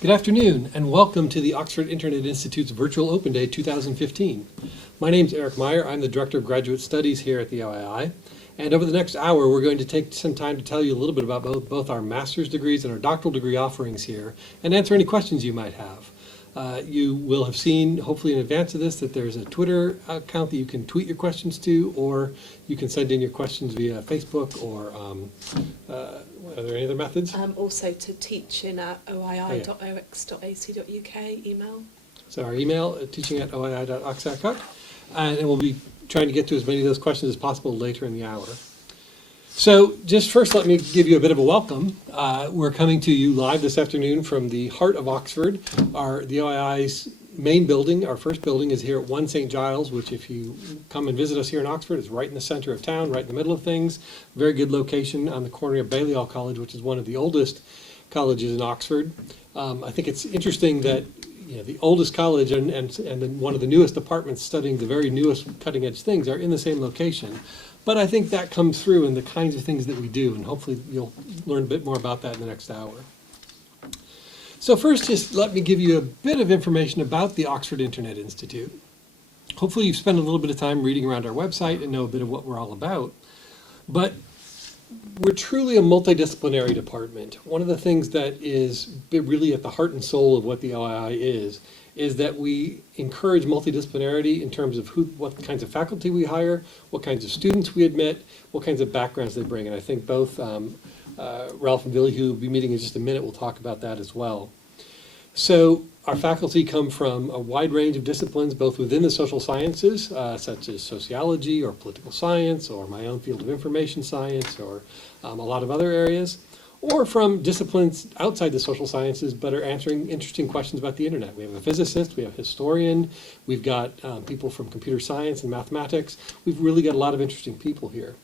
Good afternoon, and welcome to the Oxford Internet Institute's Virtual Open Day 2015. My name is Eric Meyer. I'm the Director of Graduate Studies here at the OII. And over the next hour, we're going to take some time to tell you a little bit about both our master's degrees and our doctoral degree offerings here, and answer any questions you might have. You will have seen, hopefully in advance of this, that there's a Twitter account that you can tweet your questions to, or you can send in your questions via Facebook, or are there any other methods? Also to teaching at oii.ox.ac.uk email. So our email, teaching@oii.ox.uk, and we'll be trying to get to as many of those questions as possible later in the hour. So just first, let me give you a bit of a welcome. We're coming to you live this afternoon from the heart of Oxford. The OII's main building, our first building, is here at 1 St. Giles, which if you come and visit us here in Oxford, is right in the center of town, right in the middle of things. Very good location on the corner of Balliol College, which is one of the oldest colleges in Oxford. I think it's interesting that the oldest college and then one of the newest departments studying the very newest cutting edge things are in the same location. But I think that comes through in the kinds of things that we do, and hopefully you'll learn a bit more about that in the next hour. So first, just let me give you a bit of information about the Oxford Internet Institute. Hopefully you've spent a little bit of time reading around our website and know a bit of what we're all about. But we're truly a multidisciplinary department. One of the things that is really at the heart and soul of what the OII is that we encourage multidisciplinarity in terms of what kinds of faculty we hire, what kinds of students we admit, what kinds of backgrounds they bring. And I think both Ralph and Billy, who will be meeting in just a minute, will talk about that as well. So our faculty come from a wide range of disciplines, both within the social sciences, such as sociology or political science, or my own field of information science, or a lot of other areas, or from disciplines outside the social sciences but are answering interesting questions about the internet. We have a physicist, we have a historian, we've got people from computer science and mathematics. We've really got a lot of interesting people here.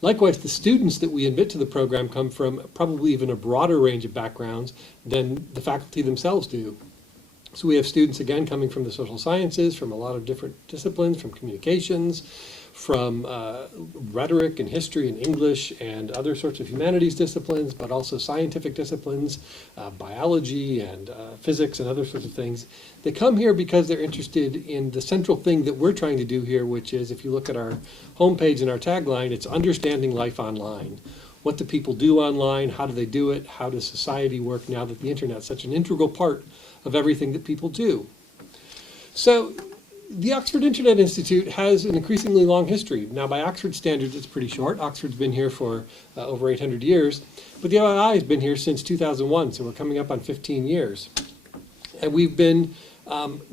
Likewise, the students that we admit to the program come from probably even a broader range of backgrounds than the faculty themselves do. So we have students, again, coming from the social sciences, from a lot of different disciplines, from communications, from rhetoric and history and English and other sorts of humanities disciplines, but also scientific disciplines, biology and physics and other sorts of things. They come here because they're interested in the central thing that we're trying to do here, which is, if you look at our homepage and our tagline, it's understanding life online. What do people do online? How do they do it? How does society work now that the internet's such an integral part of everything that people do? So the Oxford Internet Institute has an increasingly long history. Now, by Oxford standards, it's pretty short. Oxford's been here for over 800 years, but the OII has been here since 2001, so we're coming up on 15 years. And we've been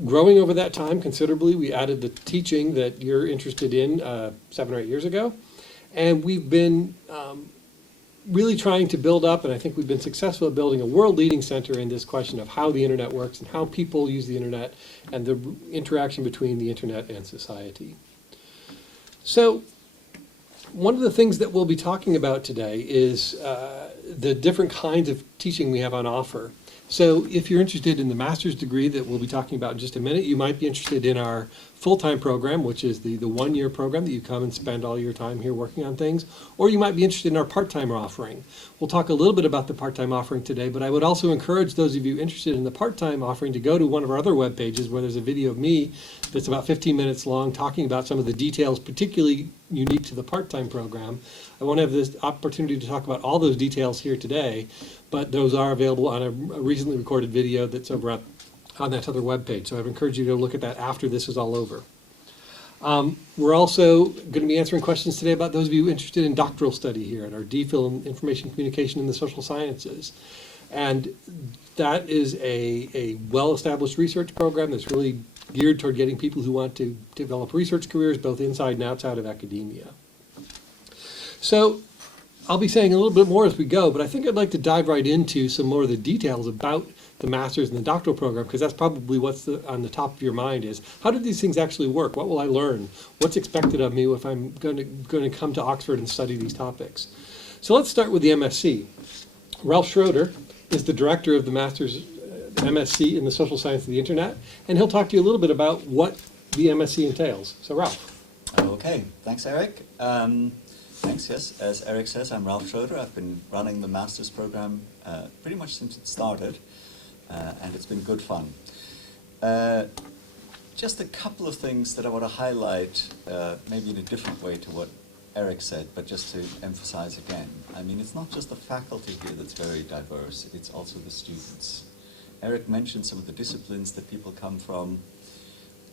growing over that time considerably. We added the teaching that you're interested in 7 or 8 years ago, and we've been really trying to build up, and I think we've been successful at building a world-leading center in this question of how the internet works and how people use the internet and the interaction between the internet and society. So one of the things that we'll be talking about today is the different kinds of teaching we have on offer. So if you're interested in the master's degree that we'll be talking about in just a minute, you might be interested in our full-time program, which is the one-year program that you come and spend all your time here working on things, or you might be interested in our part-time offering. We'll talk a little bit about the part-time offering today, but I would also encourage those of you interested in the part-time offering to go to one of our other web pages where there's a video of me that's about 15 minutes long talking about some of the details particularly unique to the part-time program. I won't have this opportunity to talk about all those details here today, but those are available on a recently recorded video that's over on that other webpage. So I'd encourage you to look at that after this is all over. We're also going to be answering questions today about those of you interested in doctoral study here at our DPhil in Information Communication in the Social Sciences. And that is a well-established research program that's really geared toward getting people who want to develop research careers both inside and outside of academia. So I'll be saying a little bit more as we go, but I think I'd like to dive right into some more of the details about the master's and the doctoral program, because that's probably what's on the top of your mind is, how do these things actually work? What will I learn? What's expected of me if I'm going to come to Oxford and study these topics? So let's start with the MSc. Ralph Schroeder is the director of the master's MSc in the social science of the internet, and he'll talk to you a little bit about what the MSc entails. So Ralph. Okay, thanks Eric. Thanks, yes. As Eric says, I'm Ralph Schroeder. I've been running the master's program pretty much since it started. and it's been good fun. Just a couple of things that I want to highlight, maybe in a different way to what Eric said, but just to emphasize again. I mean, it's not just the faculty here that's very diverse, it's also the students. Eric mentioned some of the disciplines that people come from.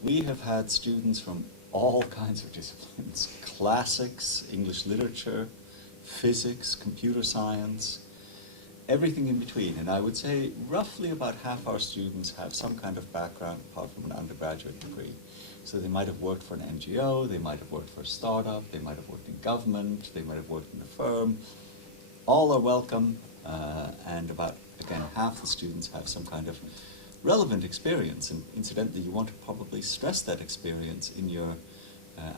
We have had students from all kinds of disciplines: classics, English literature, physics, computer science, everything in between. And I would say roughly about half our students have some kind of background apart from an undergraduate degree. So they might have worked for an NGO, they might have worked for a startup, they might have worked in government, they might have worked in a firm. All are welcome, and about, again, half the students have some kind of relevant experience. And incidentally, you want to probably stress that experience in your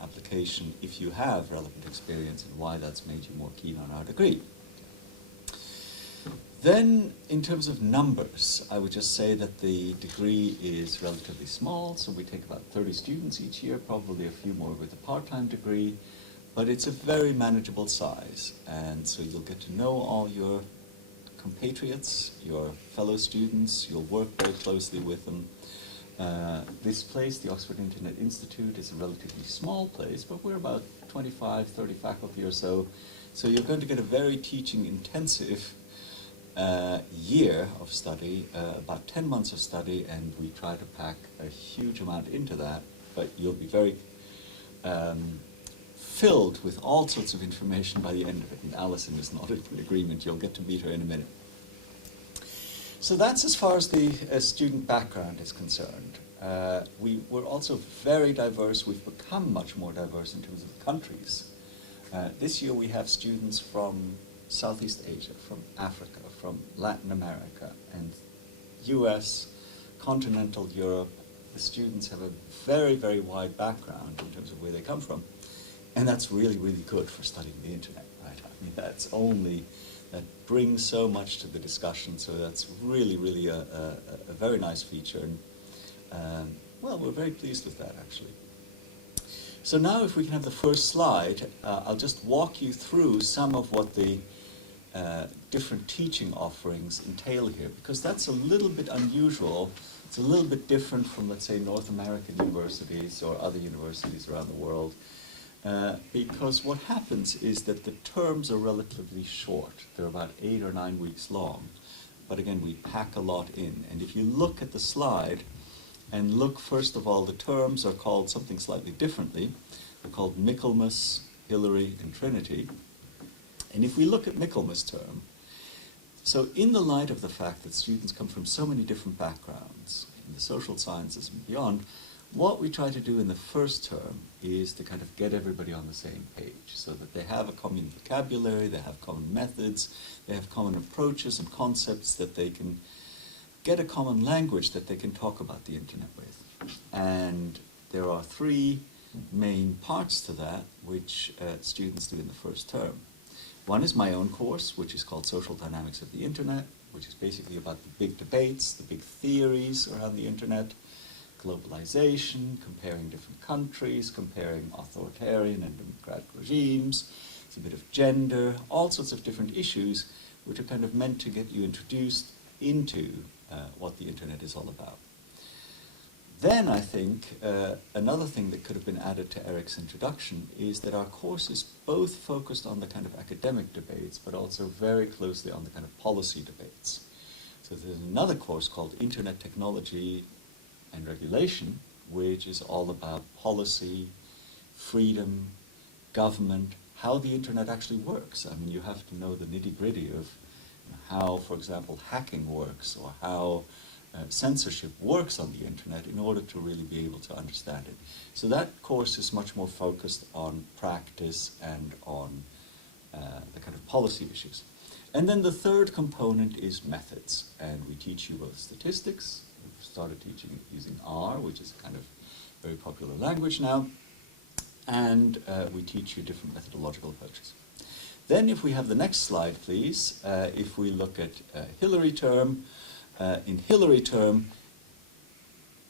application if you have relevant experience and why that's made you more keen on our degree. Then, in terms of numbers, I would just say that the degree is relatively small, so we take about 30 students each year, probably a few more with a part-time degree, but it's a very manageable size, and so you'll get to know all your compatriots, your fellow students, you'll work very closely with them. This place, the Oxford Internet Institute, is a relatively small place, but we're about 25, 30 faculty or so, so you're going to get a very teaching-intensive year of study, about 10 months of study, and we try to pack a huge amount into that, but you'll be very filled with all sorts of information by the end of it, and Alison is nodding in agreement. You'll get to meet her in a minute. So that's as far as the student background is concerned. We're also very diverse. We've become much more diverse in terms of countries. This year we have students from Southeast Asia, from Africa, from Latin America, and US, continental Europe. The students have a very, very wide background in terms of where they come from. And that's really, really good for studying the internet, right? I mean, that brings so much to the discussion, so that's really, really a very nice feature. And, well, we're very pleased with that, actually. So now if we can have the first slide, I'll just walk you through some of what the different teaching offerings entail here, because that's a little bit unusual. It's a little bit different from, let's say, North American universities or other universities around the world, because what happens is that the terms are relatively short. They're about 8 or 9 weeks long, but again, we pack a lot in. And if you look at the slide, and look, first of all, the terms are called something slightly differently. They're called Michaelmas, Hilary, and Trinity. And if we look at Michaelmas term, so in the light of the fact that students come from so many different backgrounds in the social sciences and beyond, what we try to do in the first term is to kind of get everybody on the same page so that they have a common vocabulary, they have common methods, they have common approaches and concepts, that they can get a common language that they can talk about the internet with. And there are 3 main parts to that which students do in the first term. One is my own course, which is called Social Dynamics of the Internet, which is basically about the big debates, the big theories around the internet, globalization, comparing different countries, comparing authoritarian and democratic regimes. It's a bit of gender, all sorts of different issues which are kind of meant to get you introduced into what the internet is all about. Then I think another thing that could have been added to Eric's introduction is that our course is both focused on the kind of academic debates, but also very closely on the kind of policy debates. So there's another course called Internet Technology and Regulation, which is all about policy, freedom, government, how the internet actually works. I mean, you have to know the nitty-gritty of how, for example, hacking works, or how censorship works on the internet, in order to really be able to understand it. So that course is much more focused on practice and on the kind of policy issues. And then the third component is methods, and we teach you both statistics. We've started teaching it using R, which is a kind of very popular language now, and we teach you different methodological approaches. Then if we have the next slide, please, if we look at Hilary term, in Hilary term,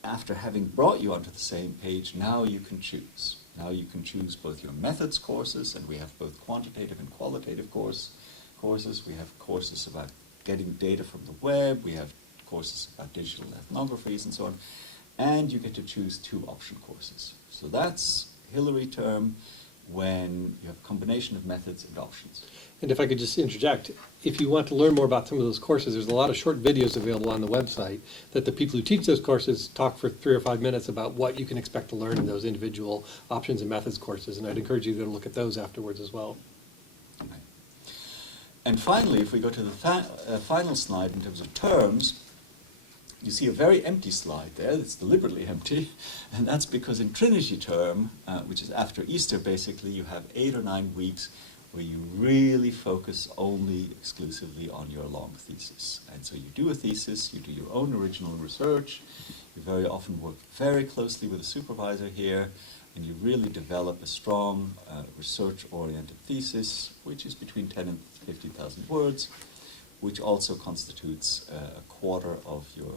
after having brought you onto the same page, now you can choose. Now you can choose both your methods courses, and we have both quantitative and qualitative courses. We have courses about getting data from the web. We have courses about digital ethnographies and so on, and you get to choose 2 option courses. So that's Hillary term when you have a combination of methods and options. And if I could just interject, if you want to learn more about some of those courses, there's a lot of short videos available on the website that the people who teach those courses talk for 3 or 5 minutes about what you can expect to learn in those individual options and methods courses. And I'd encourage you to look at those afterwards as well. Okay. And finally, if we go to the final slide in terms of terms, you see a very empty slide there. It's deliberately empty, and that's because in Trinity term, which is after Easter basically, you have 8 or 9 weeks where you really focus only exclusively on your long thesis. And so you do a thesis, you do your own original research, you very often work very closely with a supervisor here, and you really develop a strong research-oriented thesis, which is between 10 and 50,000 words, which also constitutes a quarter of your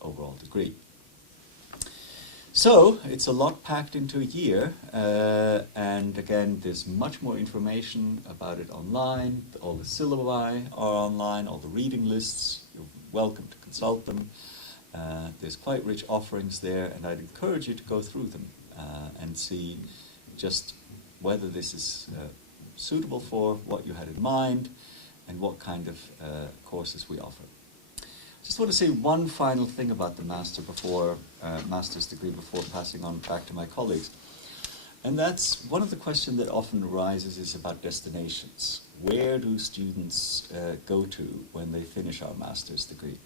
overall degree. So it's a lot packed into a year, and again, there's much more information about it online. All the syllabi are online, all the reading lists, you're welcome to consult them. There's quite rich offerings there, and I'd encourage you to go through them and see just whether this is suitable for what you had in mind and what kind of courses we offer. Just want to say one final thing about the master's degree before passing on back to my colleagues. And that's one of the questions that often arises is about destinations. Where do students go to when they finish our master's degree?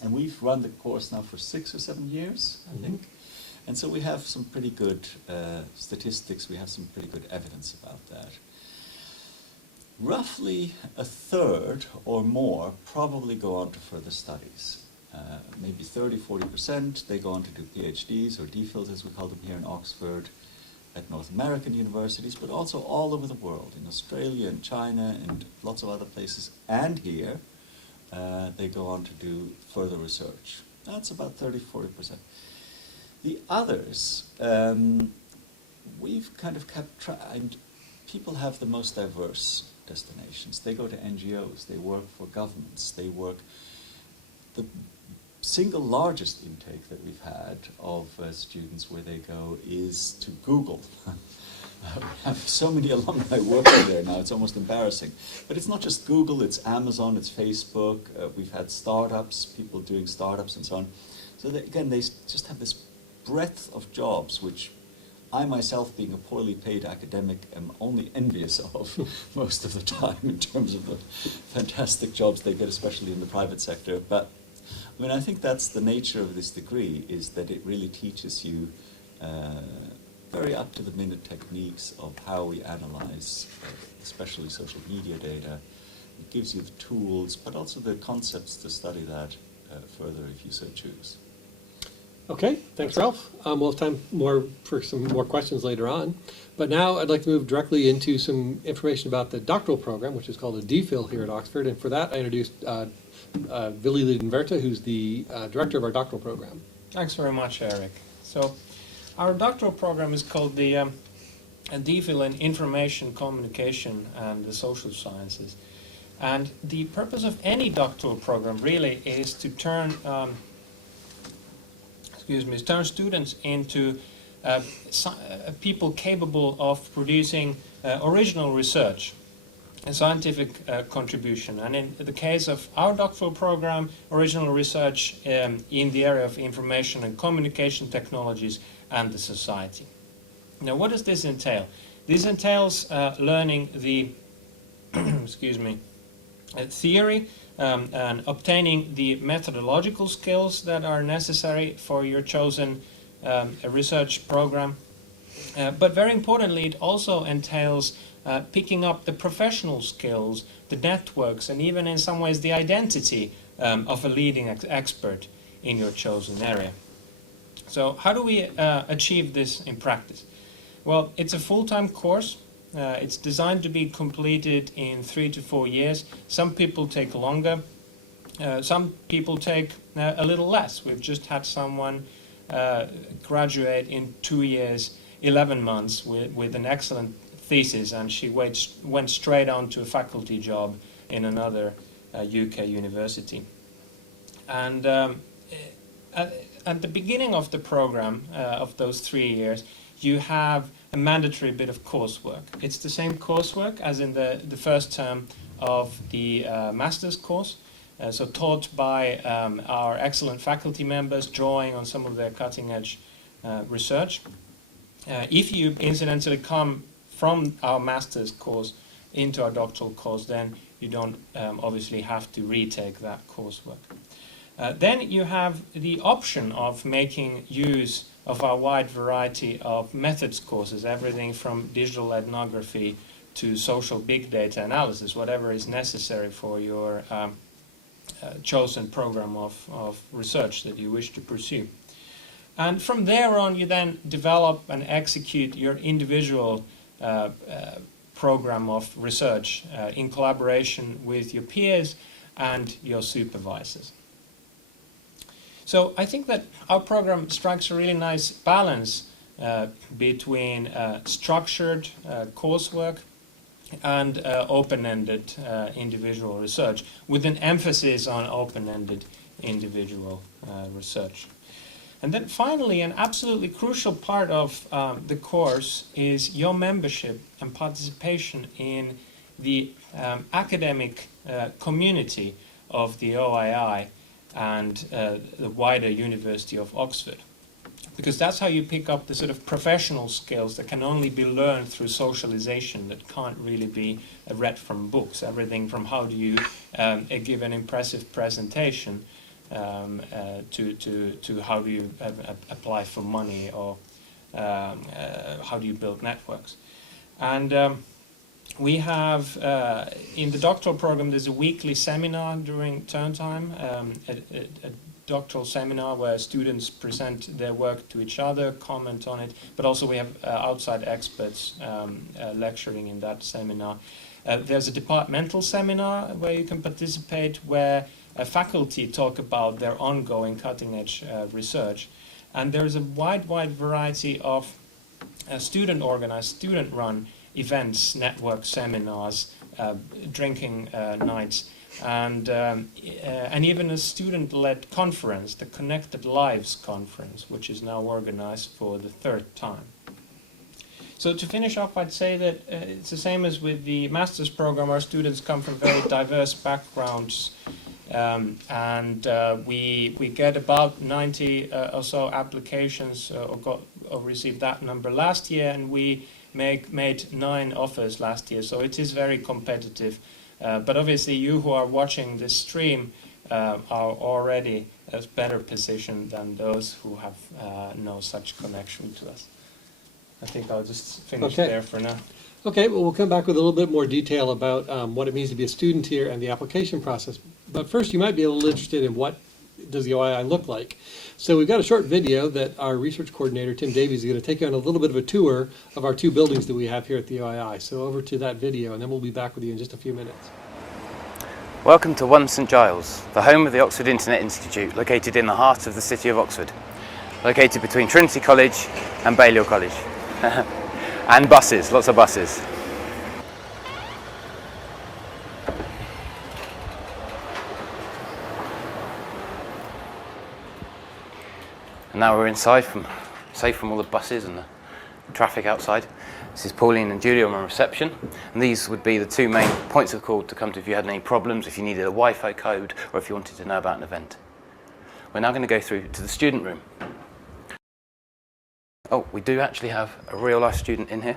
And we've run the course now for 6 or 7 years, I think. And so we have some pretty good statistics, we have some pretty good evidence about that. Roughly a third or more probably go on to further studies. Maybe 30–40%, they go on to do PhDs or DPhils as we call them here in Oxford, at North American universities, but also all over the world, in Australia and China and lots of other places, and here they go on to do further research. That's about 30–40%. The others, we've kind of kept track, and people have the most diverse destinations. They go to NGOs, they work for governments, they work. The single largest intake that we've had of students where they go is to Google. We have so many alumni working there now, it's almost embarrassing. But it's not just Google, it's Amazon, it's Facebook. We've had startups, people doing startups and so on. So again, they just have this breadth of jobs, which I myself, being a poorly paid academic, am only envious of most of the time in terms of the fantastic jobs they get, especially in the private sector. But I mean, I think that's the nature of this degree, is that it really teaches you very up-to-the-minute techniques of how we analyze, especially social media data. It gives you the tools, but also the concepts to study that further if you so choose. Okay, thanks, Ralph. We'll have time for some more questions later on. But now I'd like to move directly into some information about the doctoral program, which is called a DPhil here at Oxford. And for that, I introduced Willy Lidenverta, who's the director of our doctoral program. Thanks very much, Eric. So our doctoral program is called the DPhil in Information, Communication and the Social Sciences. And the purpose of any doctoral program really is to turn turn students into people capable of producing original research and scientific contribution. And in the case of our doctoral program, original research in the area of information and communication technologies and the society. Now, what does this entail? This entails learning the theory and obtaining the methodological skills that are necessary for your chosen research program. But very importantly, it also entails picking up the professional skills, the networks, and even in some ways the identity of a leading expert in your chosen area. So how do we achieve this in practice? Well, it's a full-time course. It's designed to be completed in 3 to 4 years. Some people take longer. Some people take a little less. We've just had someone graduate in 2 years, 11 months with an excellent thesis, and she went straight on to a faculty job in another UK university. And at the beginning of the program, of those 3 years, you have a mandatory bit of coursework. It's the same coursework as in the first term of the master's course. So taught by our excellent faculty members, drawing on some of their cutting-edge research. If you incidentally come from our master's course into our doctoral course, then you don't obviously have to retake that coursework. Then you have the option of making use of our wide variety of methods courses, everything from digital ethnography to social big data analysis, whatever is necessary for your chosen program of research that you wish to pursue. And from there on, you then develop and execute your individual program of research in collaboration with your peers and your supervisors. So I think that our program strikes a really nice balance between structured coursework and open-ended individual research, with an emphasis on open-ended individual research. And then finally, an absolutely crucial part of the course is your membership and participation in the academic community of the OII and the wider University of Oxford. Because that's how you pick up the sort of professional skills that can only be learned through socialization, that can't really be read from books. Everything from how do you give an impressive presentation to how do you apply for money, or how do you build networks. And we have, in the doctoral program, there's a weekly seminar during term time, a doctoral seminar where students present their work to each other, comment on it, but also we have outside experts lecturing in that seminar. There's a departmental seminar where you can participate, where faculty talk about their ongoing cutting-edge research. And there's a wide variety of student-organized, student-run events, network seminars, drinking nights, and even a student-led conference, the Connected Lives Conference, which is now organized for the 3rd time. So to finish off, I'd say that it's the same as with the master's program. Our students come from very diverse backgrounds, and we get about 90 or so applications, or received that number last year, and we made 9 offers last year, so it is very competitive. But obviously you who are watching this stream are already a better positioned than those who have no such connection to us. I think I'll just finish there for now. Okay, well, we'll come back with a little bit more detail about what it means to be a student here and the application process. But first, you might be a little interested in what does the OII look like. So we've got a short video that our research coordinator, Tim Davies, is going to take you on a little bit of a tour of our 2 buildings that we have here at the OII. So over to that video, and then we'll be back with you in just a few minutes. Welcome to 1 St Giles, the home of the Oxford Internet Institute, located in the heart of the city of Oxford, located between Trinity College and Balliol College. And buses, lots of buses. And now we're inside, safe from all the buses and the traffic outside. This is Pauline and Julia on reception, and these would be the 2 main points of call to come to if you had any problems, if you needed a Wi-Fi code, or if you wanted to know about an event. We're now going to go through to the student room. Oh, we do actually have a real-life student in here.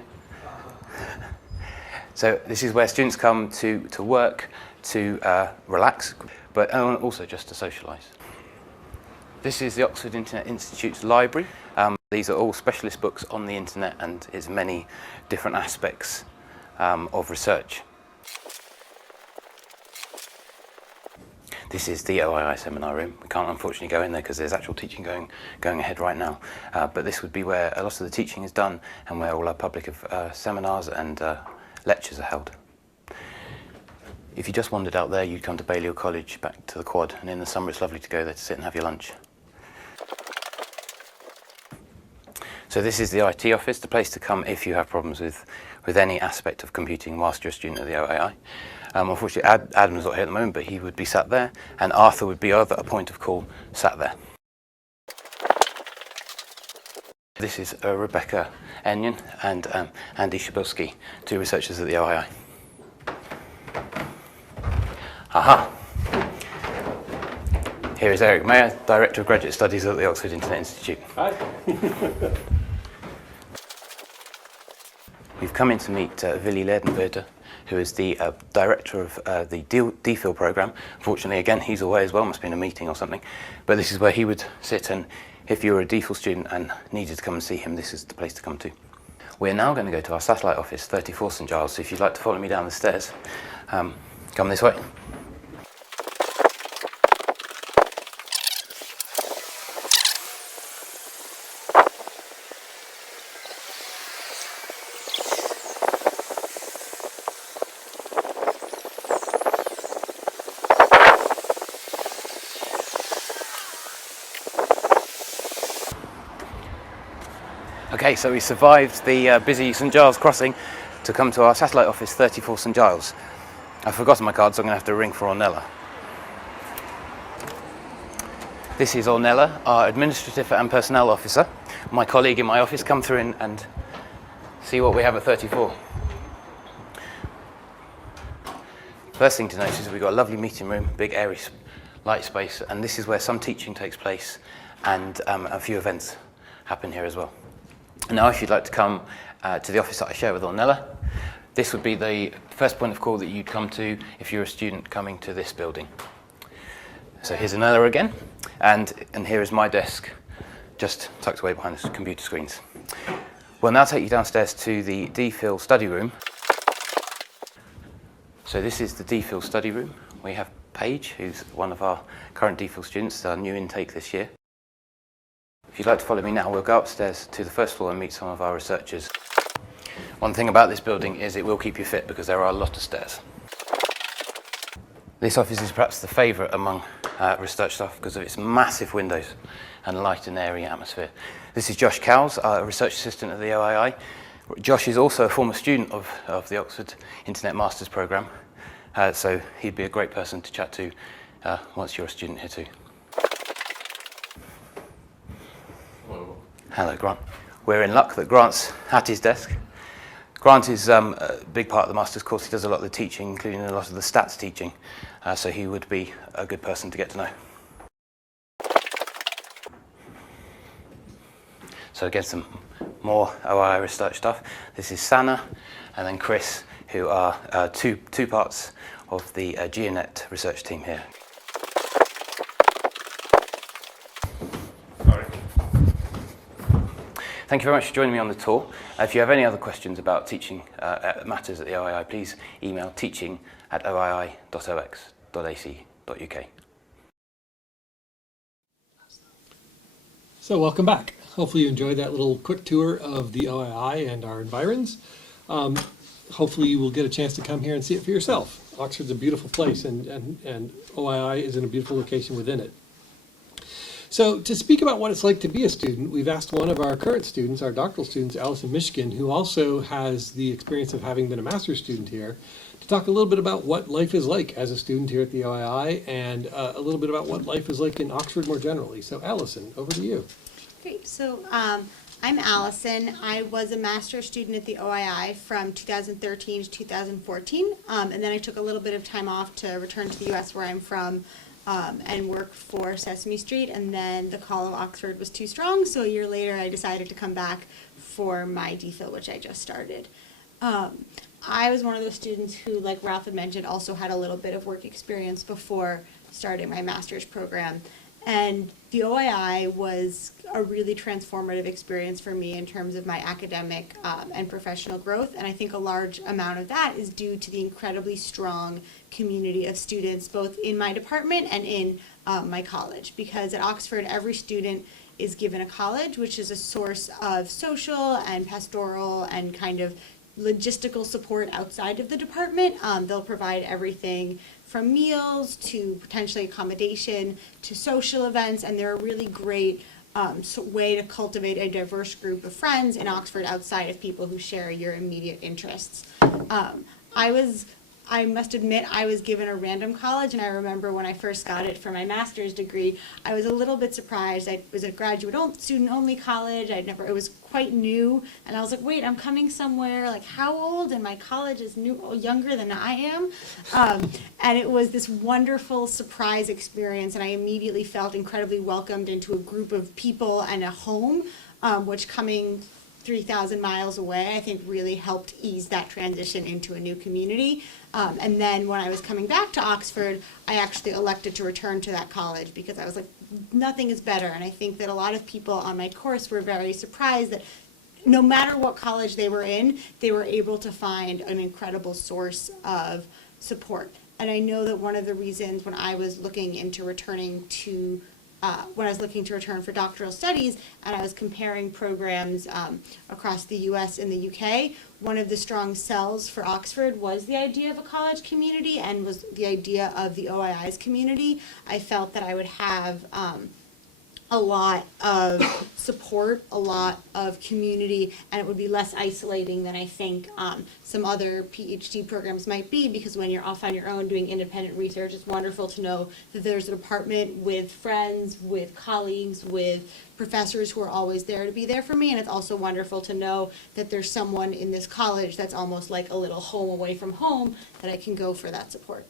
So this is where students come to work, to relax, but also just to socialise. This is the Oxford Internet Institute's library. These are all specialist books on the internet and its many different aspects of research. This is the OII seminar room. We can't unfortunately go in there because there's actual teaching going ahead right now. But this would be where a lot of the teaching is done and where all our public seminars and lectures are held. If you just wandered out there, you'd come to Balliol College, back to the quad, and in the summer it's lovely to go there to sit and have your lunch. So this is the IT office, the place to come if you have problems with any aspect of computing whilst you're a student at the OAI. Unfortunately, Adam's not here at the moment, but he would be sat there, and Arthur would be at a point of call sat there. This is Rebecca Enyon and Andy Shabilsky, two researchers at the OII. Aha! Here is Eric Mayer, Director of Graduate Studies at the Oxford Internet Institute. Hi. We've come in to meet Willy Ledenböter, who is the Director of the DPhil programme. Unfortunately, again, he's away as well, must be in a meeting or something. But this is where he would sit, and if you were a DPhil student and needed to come and see him, this is the place to come to. We're now going to go to our satellite office, 34 St Giles, so if you'd like to follow me down the stairs, come this way. Okay, so we survived the busy St Giles crossing to come to our satellite office, 34 St Giles. I've forgotten my card, so I'm going to have to ring for Ornella. This is Ornella, our Administrative and Personnel Officer. My colleague in my office. Come through and see what we have at 34. First thing to notice is we've got a lovely meeting room, big airy light space, and this is where some teaching takes place and a few events happen here as well. Now, if you'd like to come to the office that I share with Ornella, this would be the first point of call that you'd come to if you're a student coming to this building. So here's Ornella again, and here is my desk, just tucked away behind the computer screens. We'll now take you downstairs to the DPhil study room. So this is the DPhil study room. We have Paige, who's one of our current DPhil students, our new intake this year. If you'd like to follow me now, we'll go upstairs to the first floor and meet some of our researchers. One thing about this building is it will keep you fit because there are a lot of stairs. This office is perhaps the favourite among research staff because of its massive windows and light and airy atmosphere. This is Josh Cowles, our research assistant at the OII. Josh is also a former student of the Oxford Internet Masters programme, so he'd be a great person to chat to once you're a student here too. Hello, Grant. We're in luck that Grant's at his desk. Grant is a big part of the master's course. He does a lot of the teaching, including a lot of the stats teaching, so he would be a good person to get to know. So again, some more OII research stuff. This is Sana and then Chris, who are two parts of the GeoNet research team here. Thank you very much for joining me on the tour. If you have any other questions about teaching matters at the OII, please email teaching@oii.ox.ac.uk. So welcome back. Hopefully you enjoyed that little quick tour of the OII and our environs. Hopefully you will get a chance to come here and see it for yourself. Oxford's a beautiful place and OII is in a beautiful location within it. So to speak about what it's like to be a student, we've asked one of our current students, our doctoral students, Allison Michigan, who also has the experience of having been a master's student here, to talk a little bit about what life is like as a student here at the OII and a little bit about what life is like in Oxford more generally. So Allison, over to you. Great. So I'm Allison. I was a master's student at the OII from 2013 to 2014, and then I took a little bit of time off to return to the U.S. where I'm from and work for Sesame Street, and then the call of Oxford was too strong, so a year later I decided to come back for my DPhil, which I just started. I was one of those students who, like Ralph had mentioned, also had a little bit of work experience before starting my master's program. And the OII was a really transformative experience for me in terms of my academic and professional growth. And I think a large amount of that is due to the incredibly strong community of students, both in my department and in my college. Because at Oxford, every student is given a college, which is a source of social and pastoral and kind of logistical support outside of the department. They'll provide everything from meals to potentially accommodation to social events, and they're a really great way to cultivate a diverse group of friends in Oxford outside of people who share your immediate interests. I must admit, I was given a random college, and I remember when I first got it for my master's degree, I was a little bit surprised. I was a student-only college. It was quite new, and I was like, wait, I'm coming somewhere, like, how old? And my college is younger than I am. And it was this wonderful surprise experience, and I immediately felt incredibly welcomed into a group of people and a home, which coming 3,000 miles away, I think really helped ease that transition into a new community. And then when I was coming back to Oxford, I actually elected to return to that college because I was like, nothing is better. And I think that a lot of people on my course were very surprised that no matter what college they were in, they were able to find an incredible source of support. And I know that one of the reasons when I was looking into returning to when I was looking to return for doctoral studies, and I was comparing programs across the US and the UK, one of the strong sells for Oxford was the idea of a college community and was the idea of the OII's community. I felt that I would have a lot of support, a lot of community, and it would be less isolating than I think some other PhD programs might be, because when you're off on your own doing independent research, it's wonderful to know that there's an apartment with friends, with colleagues, with professors who are always there to be there for me, and it's also wonderful to know that there's someone in this college that's almost like a little home away from home that I can go for that support.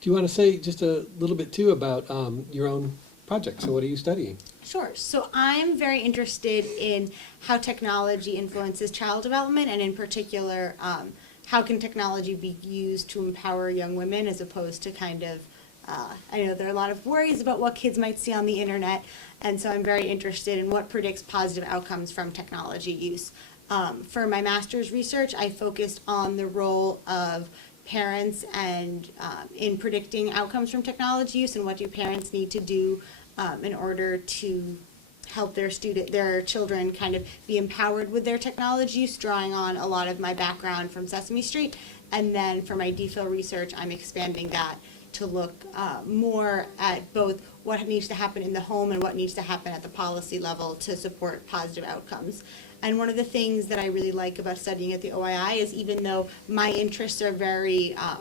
Do you want to say just a little bit too about your own project? So what are you studying? Sure. So I'm very interested in how technology influences child development, and in particular, how can technology be used to empower young women as opposed to kind of, I know there are a lot of worries about what kids might see on the internet, and so I'm very interested in what predicts positive outcomes from technology use. For my master's research, I focused on the role of parents and in predicting outcomes from technology use, and what do parents need to do in order to help their children kind of be empowered with their technology use, drawing on a lot of my background from Sesame Street. And then for my DPhil research, I'm expanding that to look more at both what needs to happen in the home and what needs to happen at the policy level to support positive outcomes. And one of the things that I really like about studying at the OII is, even though my interests are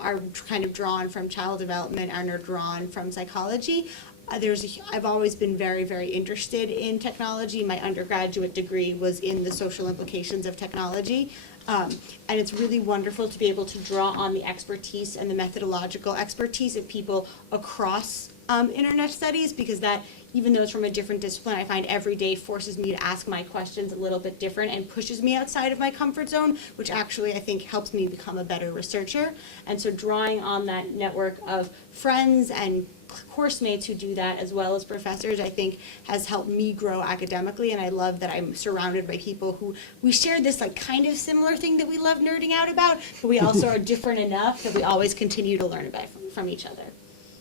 are kind of drawn from child development and are drawn from psychology, I've always been very, very interested in technology. My undergraduate degree was in the social implications of technology. And it's really wonderful to be able to draw on the expertise and the methodological expertise of people across internet studies, because that, even though it's from a different discipline, I find every day forces me to ask my questions a little bit different and pushes me outside of my comfort zone, which actually I think helps me become a better researcher. And so drawing on that network of friends and course mates who do that, as well as professors, I think has helped me grow academically. And I love that I'm surrounded by people who we share this like kind of similar thing that we love nerding out about, but we also are different enough that we always continue to learn about from each other.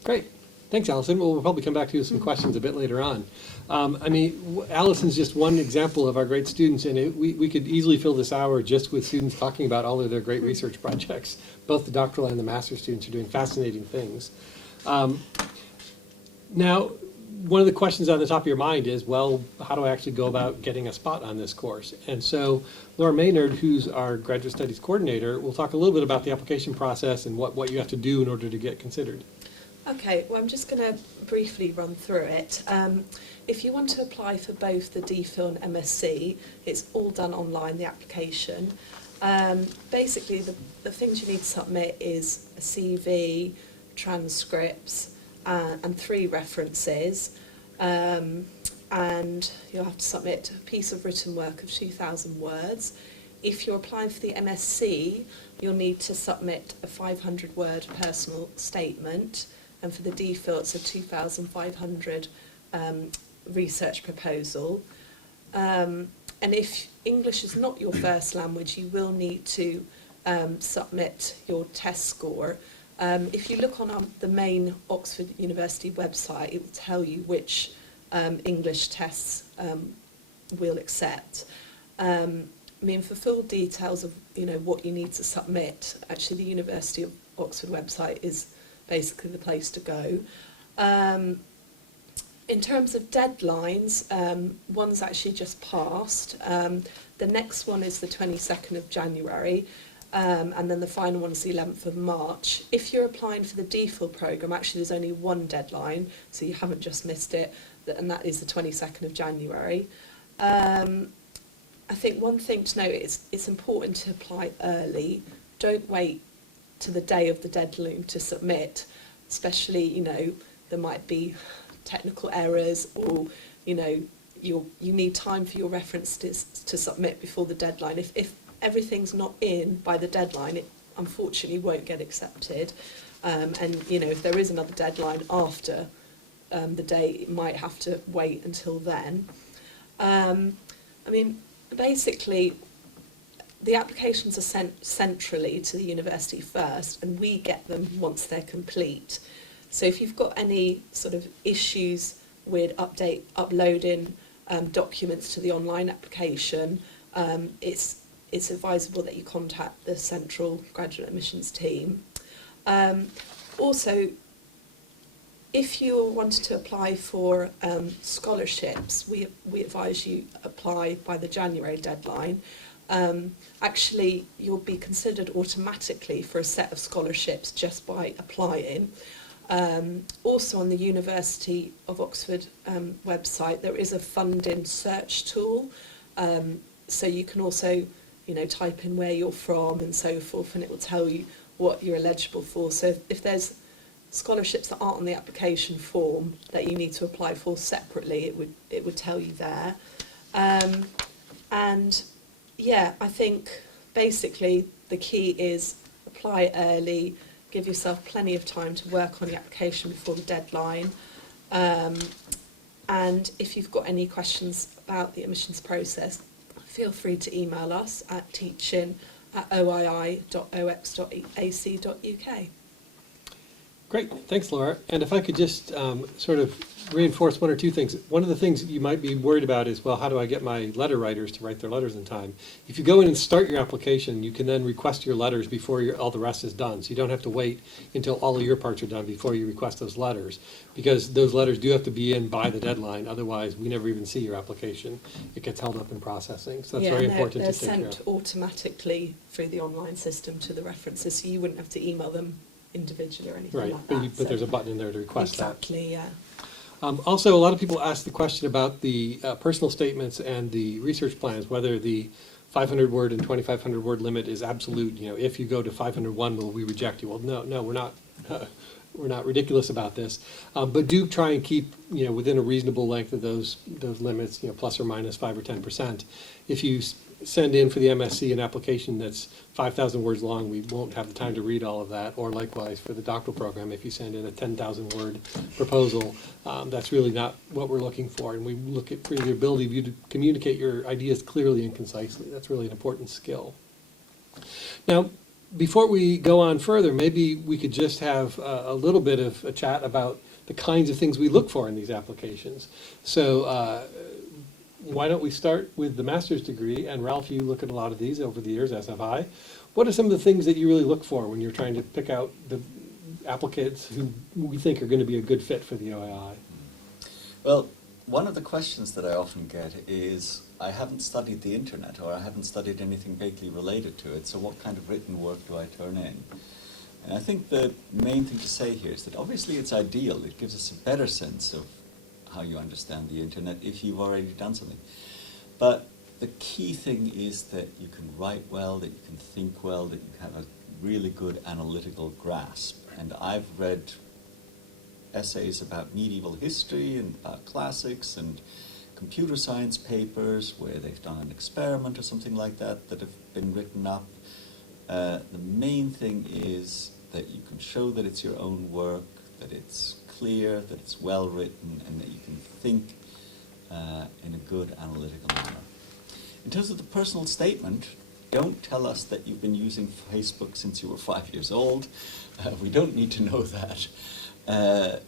Great. Thanks, Allison. We'll probably come back to you with some questions a bit later on. Allison's just one example of our great students, and we could easily fill this hour just with students talking about all of their great research projects. Both the doctoral and the master's students are doing fascinating things. Now, one of the questions on the top of your mind is, well, how do I actually go about getting a spot on this course? And so Laura Maynard, who's our graduate studies coordinator, will talk a little bit about the application process and what you have to do in order to get considered. Okay, well, I'm just going to briefly run through it. If you want to apply for both the DPhil and MSc, it's all done online, the application. Basically, the things you need to submit is a CV, transcripts, and 3 references. And you'll have to submit a piece of written work of 2,000 words. If you're applying for the MSc, you'll need to submit a 500-word personal statement. And for the DPhil, it's a 2,500 research proposal. And if English is not your first language, you will need to submit your test score. If you look on the main Oxford University website, it will tell you which English tests we'll accept. For full details of what you need to submit, actually the University of Oxford website is basically the place to go. In terms of deadlines, one's actually just passed. The next one is the 22nd of January, and then the final one is the 11th of March. If you're applying for the DPhil programme, actually there's only one deadline, so you haven't just missed it, and that is the 22nd of January. I think one thing to note is it's important to apply early. Don't wait to the day of the deadline to submit, especially, you know, there might be technical errors, or, you know, you need time for your references to submit before the deadline. If everything's not in by the deadline, it unfortunately won't get accepted. And, you know, if there is another deadline after the date, it might have to wait until then. I mean, basically, the applications are sent centrally to the university first, and we get them once they're complete. So if you've got any sort of issues with uploading documents to the online application, it's advisable that you contact the central graduate admissions team. Also, if you wanted to apply for scholarships, we advise you apply by the January deadline. Actually, you'll be considered automatically for a set of scholarships just by applying. Also on the University of Oxford website, there is a funding search tool. So you can also, you know, type in where you're from and so forth, and it will tell you what you're eligible for. So if there's scholarships that aren't on the application form that you need to apply for separately, it would tell you there. And yeah, I think basically the key is apply early, give yourself plenty of time to work on the application before the deadline. And if you've got any questions about the admissions process, feel free to email us at teaching@oii.ox.ac.uk. Great, thanks, Laura. And if I could just sort of reinforce one or two things. One of the things you might be worried about is, well, how do I get my letter writers to write their letters in time? If you go in and start your application, you can then request your letters before all the rest is done. So you don't have to wait until all of your parts are done before you request those letters, because those letters do have to be in by the deadline. Otherwise, we never even see your application. It gets held up in processing. So that's very important they're to take care sent of. automatically through the online system to the references, so you wouldn't have to email them individually or anything Right, like but, that. but there's a button in there to request exactly, yeah. that. Also, a lot of people ask the question about the personal statements and the research plans, whether the 500-word and 2,500-word limit is absolute. You know, if you go to 501, will we reject you? Well, no, we're not. We're not ridiculous about this, but do try and keep, you know, within a reasonable length of those limits. You know, plus or minus 5 or 10%. If you send in for the MSc an application that's 5,000 words long, we won't have the time to read all of that. Or likewise for the doctoral program, if you send in a 10,000-word proposal, that's really not what we're looking for. And we look at for the ability of you to communicate your ideas clearly and concisely. That's really an important skill. Now, before we go on further, maybe we could just have a little bit of a chat about the kinds of things we look for in these applications. So why don't we start with the master's degree? And Ralph, you look at a lot of these over the years, as have I. What are some of the things that you really look for when you're trying to pick out the applicants who we think are going to be a good fit for the OII? Well, one of the questions that I often get is, I haven't studied the internet, or I haven't studied anything vaguely related to it, so what kind of written work do I turn in? And I think the main thing to say here is that obviously it's ideal. It gives us a better sense of how you understand the internet if you've already done something. But the key thing is that you can write well, that you can think well, that you have a really good analytical grasp. And I've read essays about medieval history and about classics and computer science papers where they've done an experiment or something like that that have been written up. The main thing is that you can show that it's your own work, that it's clear, that it's well written, and that you can think in a good analytical manner. In terms of the personal statement, don't tell us that you've been using Facebook since you were 5 years old. We don't need to know that.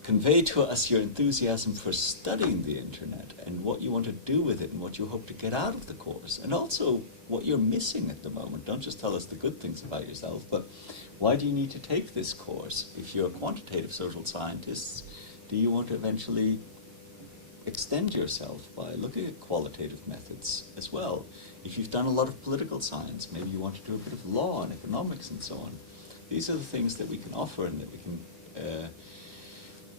Convey to us your enthusiasm for studying the internet and what you want to do with it and what you hope to get out of the course, and also what you're missing at the moment. Don't just tell us the good things about yourself, but why do you need to take this course? If you're a quantitative social scientist, do you want to eventually extend yourself by looking at qualitative methods as well. If you've done a lot of political science, maybe you want to do a bit of law and economics and so on. These are the things that we can offer and that we can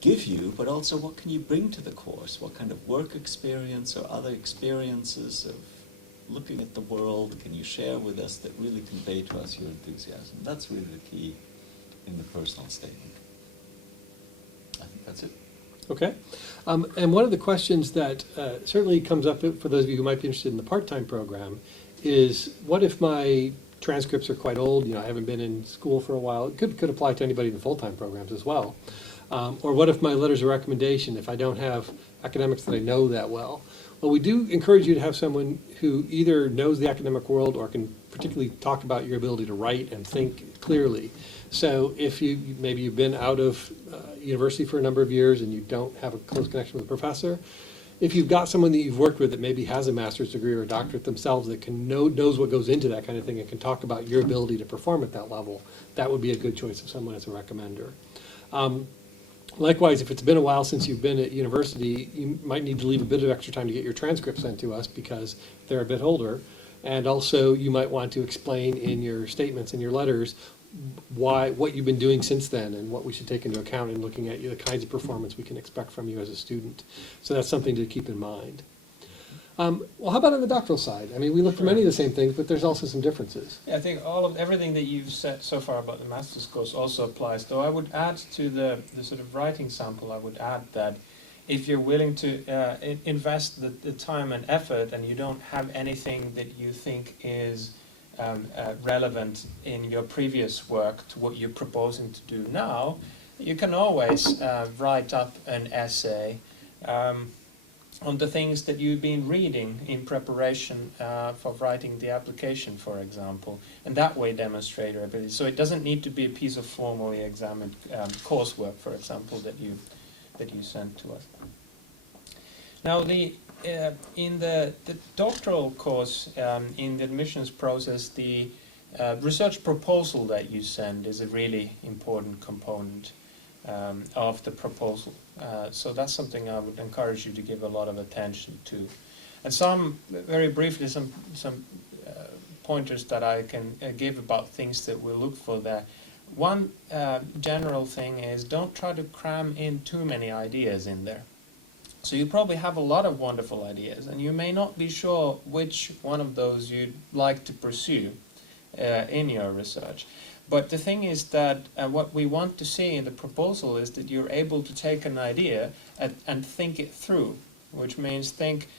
give you, but also what can you bring to the course? What kind of work experience or other experiences of looking at the world can you share with us that really convey to us your enthusiasm? That's really the key in the personal statement. I think that's it. Okay. And one of the questions that certainly comes up for those of you who might be interested in the part-time program is, what if my transcripts are quite old? You know, I haven't been in school for a while. It could apply to anybody in the full-time programs as well. Or what if my letters of recommendation, if I don't have academics that I know that well? Well, we do encourage you to have someone who either knows the academic world or can particularly talk about your ability to write and think clearly. So if maybe you've been out of university for a number of years and you don't have a close connection with a professor, if you've got someone that you've worked with that maybe has a master's degree or a doctorate themselves that knows what goes into that kind of thing and can talk about your ability to perform at that level, that would be a good choice of someone as a recommender. Likewise, if it's been a while since you've been at university, you might need to leave a bit of extra time to get your transcripts sent to us because they're a bit older. And also, you might want to explain in your statements and your letters what you've been doing since then and what we should take into account in looking at the kinds of performance we can expect from you as a student. So that's something to keep in mind. Well, how about on the doctoral side? I mean, we look for many of the same things, but there's also some differences. Yeah, I think everything that you've said so far about the master's course also applies, though I would add to the sort of writing sample, I would add that if you're willing to invest the time and effort and you don't have anything that you think is relevant in your previous work to what you're proposing to do now, you can always write up an essay on the things that you've been reading in preparation for writing the application, for example, and that way demonstrate your ability. So it doesn't need to be a piece of formally examined coursework, for example, that you send to us. Now, in the doctoral course, in the admissions process, the research proposal that you send is a really important component of the proposal. So that's something I would encourage you to give a lot of attention to. And very briefly, some pointers that I can give about things that we'll look for there. One general thing is, don't try to cram in too many ideas in there. So you probably have a lot of wonderful ideas, and you may not be sure which one of those you'd like to pursue in your research. But the thing is that what we want to see in the proposal is that you're able to take an idea and think it through, which means think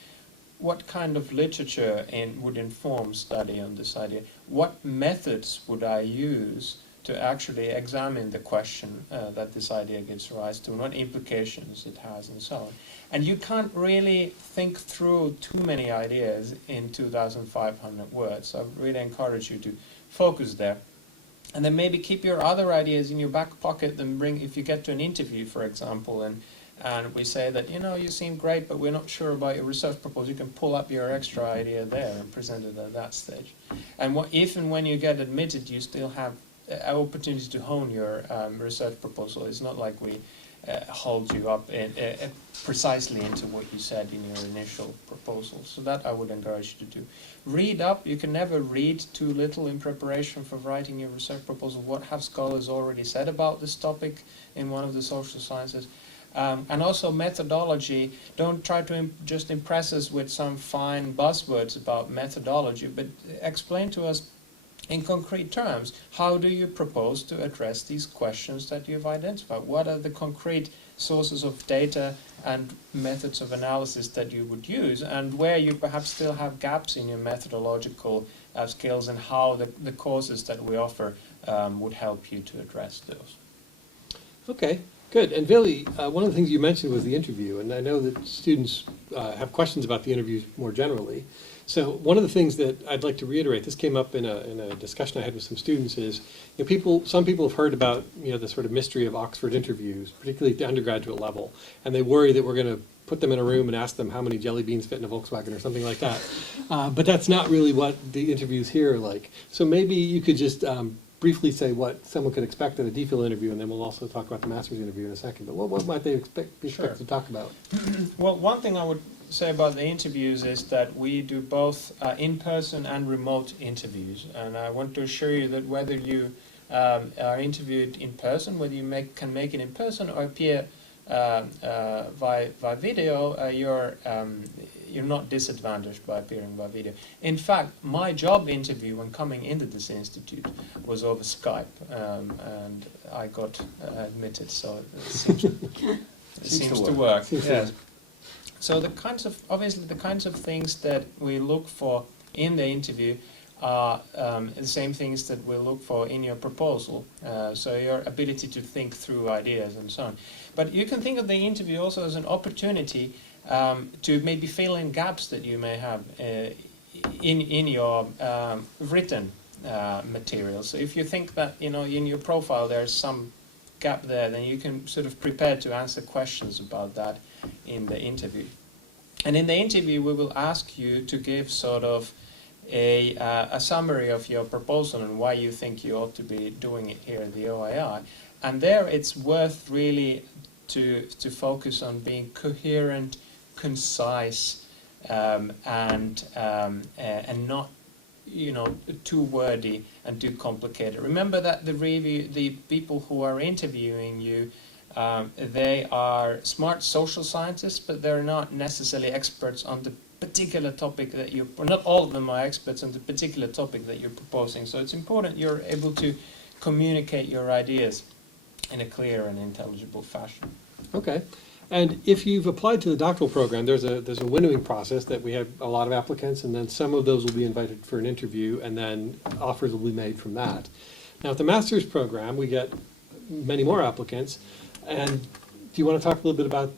what kind of literature would inform study on this idea. What methods would I use to actually examine the question that this idea gives rise to, and what implications it has, and so on. And you can't really think through too many ideas in 2,500 words. So I really encourage you to focus there. And then maybe keep your other ideas in your back pocket and if you get to an interview, for example, and we say that, you seem great, but we're not sure about your research proposal, you can pull up your extra idea there and present it at that stage. And if and when you get admitted, you still have opportunity to hone your research proposal. It's not like we hold you up precisely into what you said in your initial proposal. So that I would encourage you to do. Read up. You can never read too little in preparation for writing your research proposal. What have scholars already said about this topic in one of the social sciences? And also methodology. Don't try to just impress us with some fine buzzwords about methodology, but explain to us in concrete terms, how do you propose to address these questions that you've identified? What are the concrete sources of data and methods of analysis that you would use, and where you perhaps still have gaps in your methodological skills, and how the courses that we offer would help you to address those? Okay, good. And Vili, one of the things you mentioned was the interview, and I know that students have questions about the interview more generally. So one of the things that I'd like to reiterate, this came up in a discussion I had with some students, is some people have heard about the sort of mystery of Oxford interviews, particularly at the undergraduate level, and they worry that we're going to put them in a room and ask them how many jelly beans fit in a Volkswagen or something like that. But that's not really what the interviews here are like. So maybe you could just briefly say what someone could expect at a DPhil interview, and then we'll also talk about the master's interview in a second. But what might they be expected to talk about? Well, one thing I would say about the interviews is that we do both in-person and remote interviews, and I want to assure you that whether you are interviewed in person, whether you can make it in person or appear by video, you're not disadvantaged by appearing by video. In fact, my job interview when coming into this institute was over Skype, and I got admitted, so it seems to work. Yes. So obviously the kinds of things that we look for in the interview are the same things that we look for in your proposal. So your ability to think through ideas and so on. But you can think of the interview also as an opportunity to maybe fill in gaps that you may have in your written material. So if you think that in your profile there's some gap there, then you can sort of prepare to answer questions about that in the interview. And in the interview we will ask you to give sort of a summary of your proposal and why you think you ought to be doing it here at the OII. And there it's worth really to focus on being coherent, concise, and not too wordy and too complicated. Remember that the people who are interviewing you, they are smart social scientists, but they're not necessarily experts on the particular topic that not all of them are experts on the particular topic that you're proposing. So it's important you're able to communicate your ideas in a clear and intelligible fashion. Okay. And if you've applied to the doctoral program, there's a winnowing process that we have a lot of applicants, and then some of those will be invited for an interview, and then offers will be made from that. Now, at the master's program, we get many more applicants. And do you want to talk a little bit about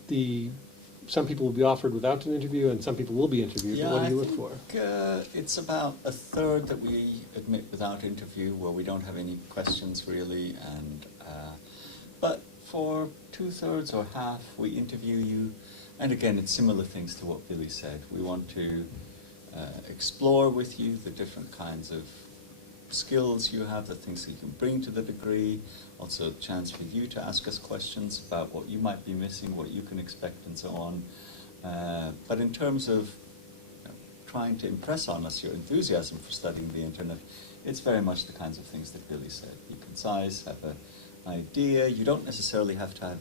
some people will be offered without an interview, and some people will be interviewed? Yeah, what do you look for? It's about a third that we admit without interview, where we don't have any questions really, and but for 2/3 or half, we interview you, and again, it's similar things to what Billy said. We want to explore with you the different kinds of skills you have, the things that you can bring to the degree, also a chance for you to ask us questions about what you might be missing, what you can expect, and so on. But in terms of trying to impress on us your enthusiasm for studying the internet, it's very much the kinds of things that Billy said. Be concise, have an idea. You don't necessarily have to have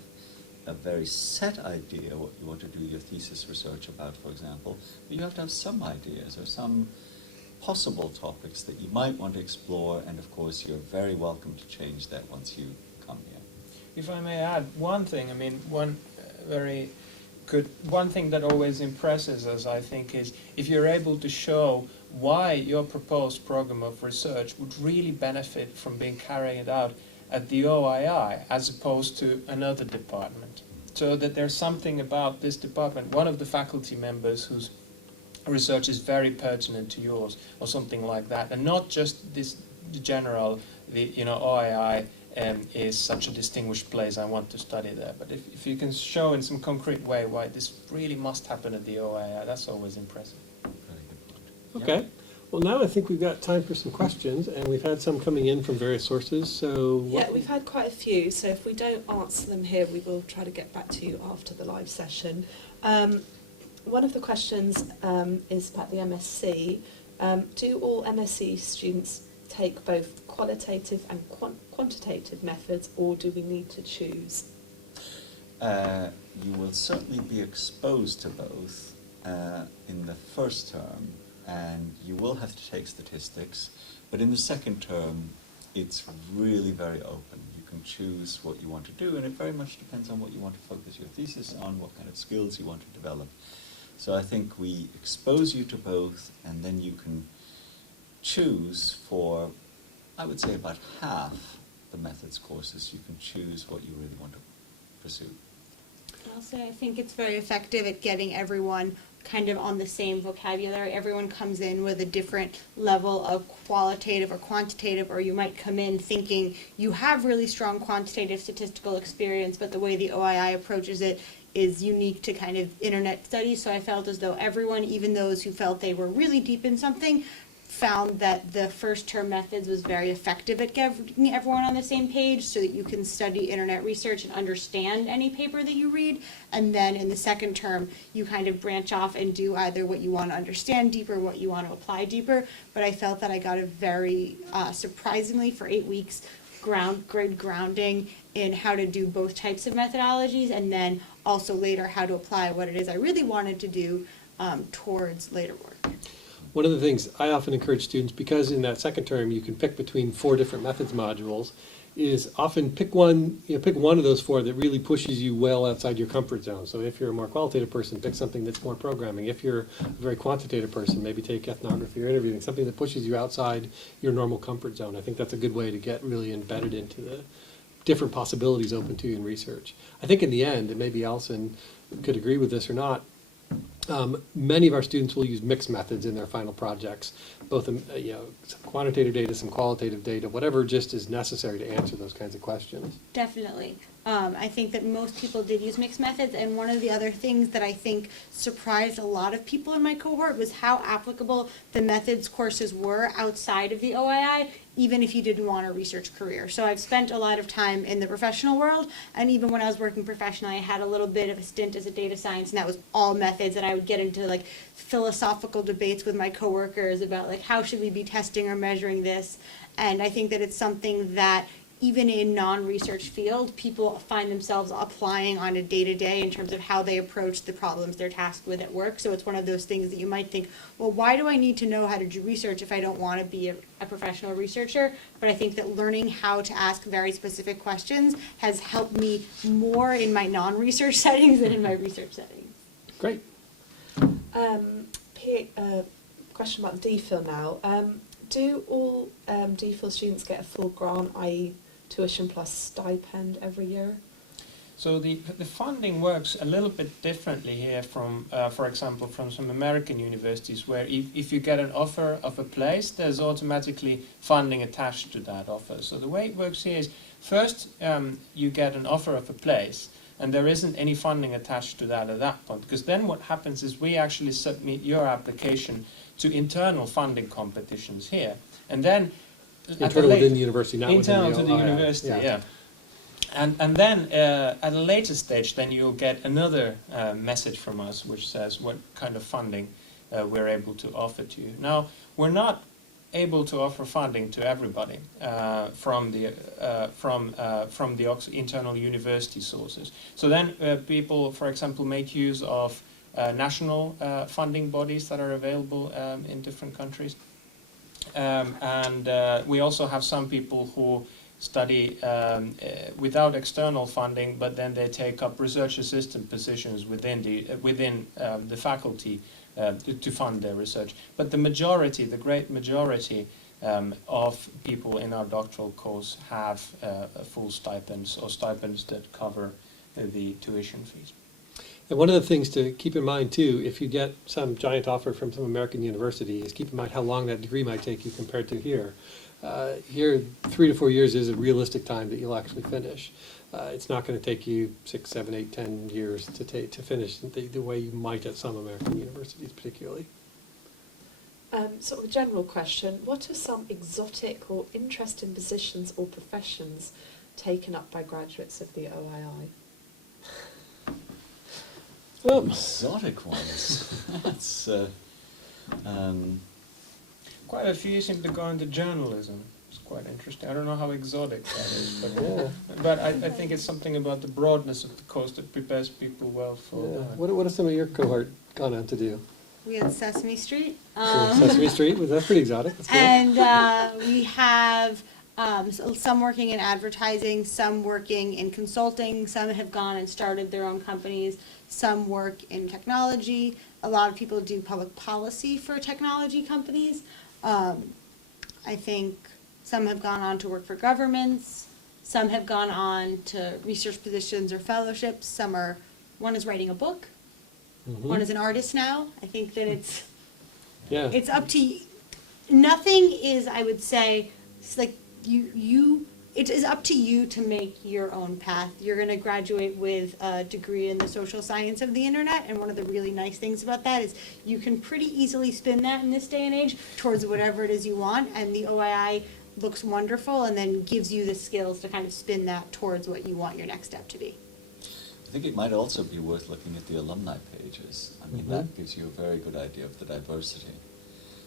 a very set idea what you want to do your thesis research about, for example, but you have to have some ideas or some possible topics that you might want to explore, and of course you're very welcome to change that once you come here. If I may add one thing, one thing that always impresses us, I think, is if you're able to show why your proposed program of research would really benefit from being carried out at the OII as opposed to another department. So that there's something about this department, one of the faculty members whose research is very pertinent to yours, or something like that, and not just this general, OII is such a distinguished place, I want to study there. But if you can show in some concrete way why this really must happen at the OII, that's always impressive. Very good point. Okay. Well, now I think we've got time for some questions, and we've had some coming in from various sources. So Yeah, we've had quite a few, so if we don't answer them here, we will try to get back to you after the live session. One of the questions is about the MSc. Do all MSc students take both qualitative and quantitative methods, or do we need to choose? You will certainly be exposed to both in the first term, and you will have to take statistics, but in the second term it's really very open. You can choose what you want to do, and it very much depends on what you want to focus your thesis on, what kind of skills you want to develop. So I think we expose you to both, and then you can choose for, I would say, about half the methods courses. You can choose what you really want to pursue. I'll say I think it's very effective at getting everyone kind of on the same vocabulary. Everyone comes in with a different level of qualitative or quantitative, or you might come in thinking you have really strong quantitative statistical experience, but the way the OII approaches it is unique to kind of internet studies. So I felt as though everyone, even those who felt they were really deep in something, found that the first term methods was very effective at getting everyone on the same page so that you can study internet research and understand any paper that you read. And then in the second term, you kind of branch off and do either what you want to understand deeper, what you want to apply deeper. But I felt that I got a very, surprisingly for 8 weeks, good grounding in how to do both types of methodologies, and then also later how to apply what it is I really wanted to do towards later work. One of the things I often encourage students, because in that second term you can pick between 4 different methods modules, is often pick one of those 4 that really pushes you well outside your comfort zone. So if you're a more qualitative person, pick something that's more programming. If you're a very quantitative person, maybe take ethnography or interviewing, something that pushes you outside your normal comfort zone. I think that's a good way to get really embedded into the different possibilities open to you in research. I think in the end, and maybe Allison could agree with this or not, many of our students will use mixed methods in their final projects, both some quantitative data, some qualitative data, whatever just is necessary to answer those kinds of questions. Definitely. I think that most people did use mixed methods, and one of the other things that I think surprised a lot of people in my cohort was how applicable the methods courses were outside of the OII, even if you didn't want a research career. So I've spent a lot of time in the professional world, and even when I was working professionally, I had a little bit of a stint as a data science, and that was all methods, and I would get into like philosophical debates with my coworkers about like how should we be testing or measuring this. And I think that it's something that even in non-research field, people find themselves applying on a day-to-day in terms of how they approach the problems they're tasked with at work. So it's one of those things that you might think, well, why do I need to know how to do research if I don't want to be a professional researcher? But I think that learning how to ask very specific questions has helped me more in my non-research settings than in my research settings. Great. Question about DPhil now. Do all DPhil students get a full grant, i.e. tuition plus stipend every year? So the funding works a little bit differently here from, for example, from some American universities, where if you get an offer of a place, there's automatically funding attached to that offer. So the way it works here is, first you get an offer of a place, and there isn't any funding attached to that at that point, because then what happens is we actually submit your application to internal funding competitions here, and then Internal within the university, not internal within to the OII. university, yeah. And then at a later stage, then you'll get another message from us which says what kind of funding we're able to offer to you. Now, we're not able to offer funding to everybody from the internal university sources. So then people, for example, make use of national funding bodies that are available in different countries. And we also have some people who study without external funding, but then they take up research assistant positions within the faculty to fund their research. But the majority, the great majority of people in our doctoral course have full stipends or stipends that cover the tuition fees. And one of the things to keep in mind too, if you get some giant offer from some American university, is keep in mind how long that degree might take you compared to here. Here, 3 to 4 years is a realistic time that you'll actually finish. It's not going to take you 6, 7, 8, 10 years to finish the way you might at some American universities particularly. Sort of a general question, what are some exotic or interesting positions or professions taken up by graduates of the OII? Well, Exotic ones. That's Quite a few seem to go into journalism. It's quite interesting. I don't know how exotic that is, but, yeah. but I think it's something about the broadness of the course that prepares people well for Yeah. What have some of your cohort gone on to do? We had Sesame Street. Sesame Street, was that pretty exotic? That's cool. And we have some working in advertising, some working in consulting, some have gone and started their own companies, some work in technology. A lot of people do public policy for technology companies. I think some have gone on to work for governments, some have gone on to research positions or fellowships, one is writing a book, one is an artist now. I think that it's up to you. Nothing is, I would say, it's like you it is up to you to make your own path. You're going to graduate with a degree in the social science of the internet, and one of the really nice things about that is you can pretty easily spin that in this day and age towards whatever it is you want, and the OII looks wonderful and then gives you the skills to kind of spin that towards what you want your next step to be. I think it might also be worth looking at the alumni pages. I mean, that gives you a very good idea of the diversity.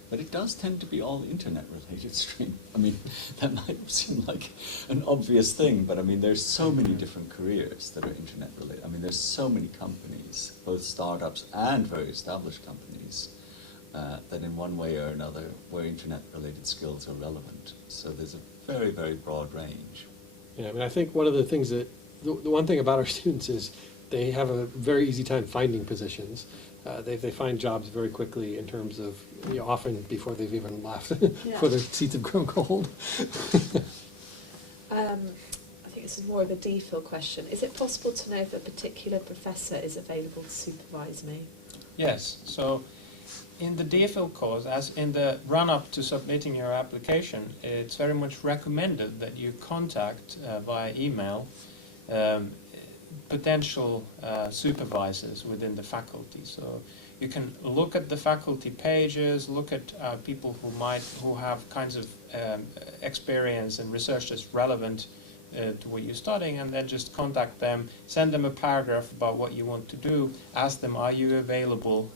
But it does tend to be all internet-related stream. I mean, that might seem like an obvious thing, but I mean, there's so many different careers that are internet-related. I mean, there's so many companies, both startups and very established companies, that in one way or another, where internet-related skills are relevant. So there's a very, very broad range. Yeah, I mean, I think one of the things that, the one thing about our students is they have a very easy time finding positions. They find jobs very quickly in terms of, often before they've even left, before their seats have grown cold. I think this is more of a DPhil question. Is it possible to know if a particular professor is available to supervise me? Yes, so in the DPhil course, as in the run-up to submitting your application, it's very much recommended that you contact via email potential supervisors within the faculty. So you can look at the faculty pages, look at people who have kinds of experience and research that's relevant to what you're studying, and then just contact them, send them a paragraph about what you want to do, ask them, are you available